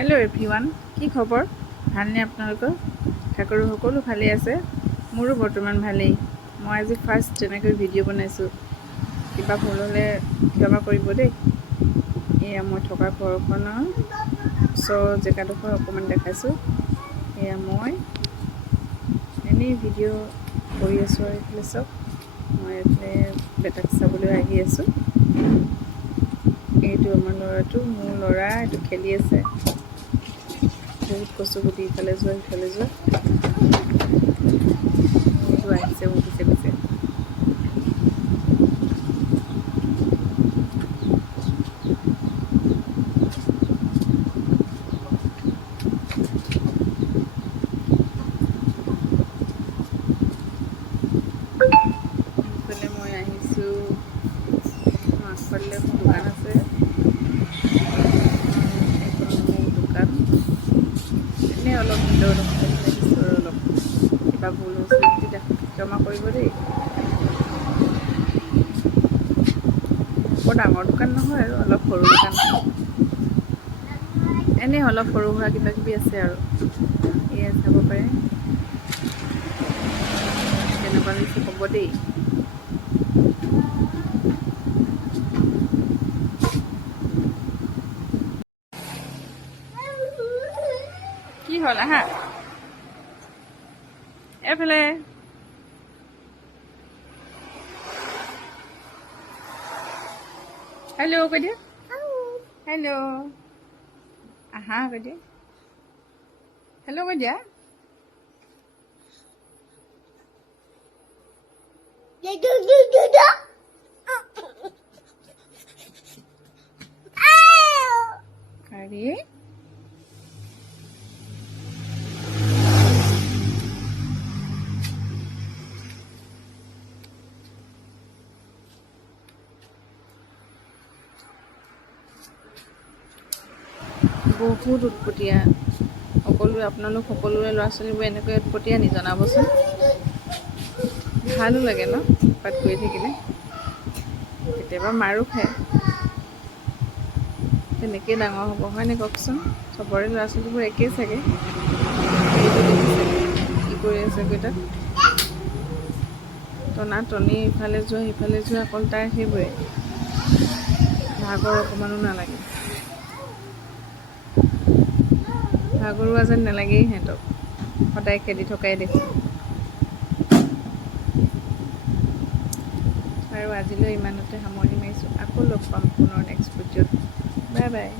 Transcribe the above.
Hello' everyone, কি খবৰ? ভালনে আপোনালোকৰ? আশা কৰোঁ সকলো ভালেই আছে। মোৰো বৰ্তমান ভালেই। মই আজি ফাৰ্ষ্ট তেনেকৈ ভিডিঅ' বনাইছোঁ। কিবা ভুল হ'লে ক্ষমা কৰিব দেই। এয়া মই থকা ঘৰখনৰ ওচৰৰ জেগাডোখৰ অকণমান দেখাইছোঁ। এয়া মই এনেই ভিডিঅ' কৰি আছোঁ আৰু এইফালে চাওক, মই এইফালে বেটাক চাবলৈ আহি আছোঁ। এইটো আমাৰ ল'ৰাটো, মোৰ ল'ৰা, এইটো খেলি আছে। বহুত কচু গুটি, ইফালে যোৱা সিফালে যোৱা। এইটো আহিছে মোৰ পিছে পিছে। এইফালে মই আহিছোঁ, আগফালে মোৰ দোকান আছে। এইখন মোৰ দোকান। এনেই অলপ ভিতৰত লাগিছোঁ আৰু অলপ কিবা ভুল হৈছে যদি ক্ষমা কৰিব দেই। বৰ ডাঙৰ দোকান নহয় আৰু অলপ সৰু দোকান। এনেই অলপ সৰু সুৰা কিবা কিবি আছে আৰু এয়া চাব পাৰে। কেনেকুৱা লাগিছে ক'ব দেই। কি হ'ল আহা এইফালে। হেল্ল' কৈ দিয়া। হেল্ল' আহা কৈ দিয়া। হেল্ল' কৈ দিয়া। আৰে বহুত উৎপতীয়া সকলোৱে, আপোনালোক সকলোৰে ল'ৰা ছোৱালীবোৰ এনেকৈ উৎপতীয়া নি জনাবচোন। ভালো লাগে ন উৎপাত কৰি থাকিলে, কেতিয়াবা মাৰো খায়। তেনেকেই ডাঙৰ হ'ব হয়নে কওকচোন? চবৰে ল'ৰা ছোৱালীবোৰ একেই চাগে। কি কৰি আছে কেইটা টনা টনি, ইফালে যোৱা সিফালে যোৱা, অকল তাৰ সেইবোৰে। ভাগৰ অকণমানো নালাগে, ভাগৰুৱা যেন নালাগেই সিহঁতক, সদায় খেলি থকাই দেখোঁ। আৰু আজিলৈ ইমানতে সামৰণি মাৰিছোঁ। আকৌ লগ পাম পুনৰ নেক্সট ভিডিঅ'ত। Bye bye.